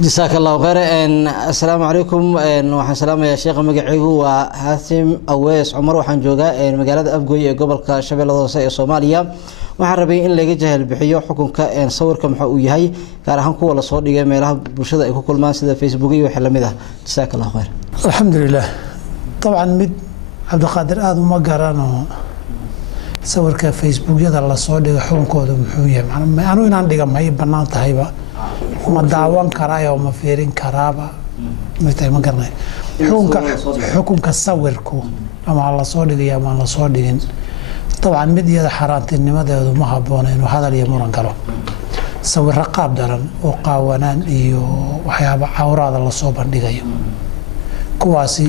جزاك الله خير. السلام عليكم. waxaan salaamayaa sheekha magaciigu waa Haasim Awees Umar waxaan joogaa magaalada Afgoy ee gobolka Shabeellaha Hoose ee Soomaaliya. waxaan rabay in laga jahal bixiyo xukunka sawirka maxaa uu yahay gaar ahaan kuwa la soo dhigay meelaha bulshada ay ku kulmaan sida Facebook iyo wixii lamid ah. جزاك الله خير. الحمد لله. طبعا mid Cabdiqaadir aad uma garano sawirka Facebook yada la soo dhigay xukunkooda muxuu yahay anu inaan dhiga ma banaan tahayba ma daawan karaayo ma fiirin karaaba ma garanay xukunka sawirku ama la soo dhigay ama la soo dhigin طبعا mid iyada xaraantinimadeedu ma habboona inuu hadal iyo muran galo sawir qaab daran oo qaawanaan iyo waxyaabo cawraada la soo bandhigayo kuwaasi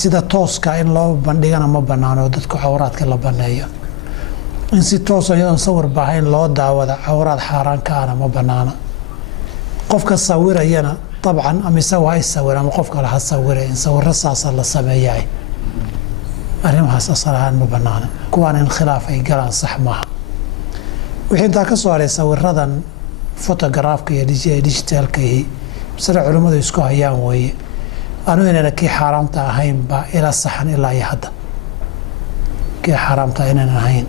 sida tooska in loo bandhigana ma banaano dadku cawraadka la baneeyo in si toos ah sawir baahayn loo daawada cawraad xaraan ka ah ma banaana qofka sawirayana طبعا amise waa sawir ama qofka la sawiray in sawir rasaas la sameeyay arrimahaas asalahan ma banaana kuwaan in khilaaf ay galaan sax maaha wixii inta ka soo haray sawiradan photograph-ka iyo digital-ka sida culimadu isku hayaan weeye anu inaan ka xaraamta ahayn ba ila saxan ilaa iyo hadda ka xaraamta inaan ahayn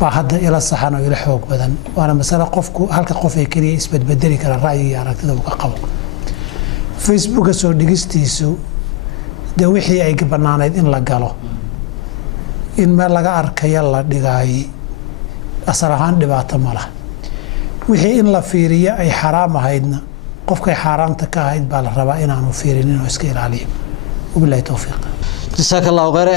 ba hadda ila saxan oo ila xoog badan waana mas'ala qofku halka qof ay kaliya isbedbedeli kara ra'yiga aragtida uu ka qabo Facebook soo dhigistiisu de wixii ay banaanayd in la galo in ma laga arkayo la dhigay asalahan dhibaato ma laha wixii in la fiiriyo ay xaraam ahaydna qofka xaraamta ka ahayd baa la rabaa inaanu fiirinin oo iska ilaaliyo wabillahi tawfiiq. جزاك الله خير.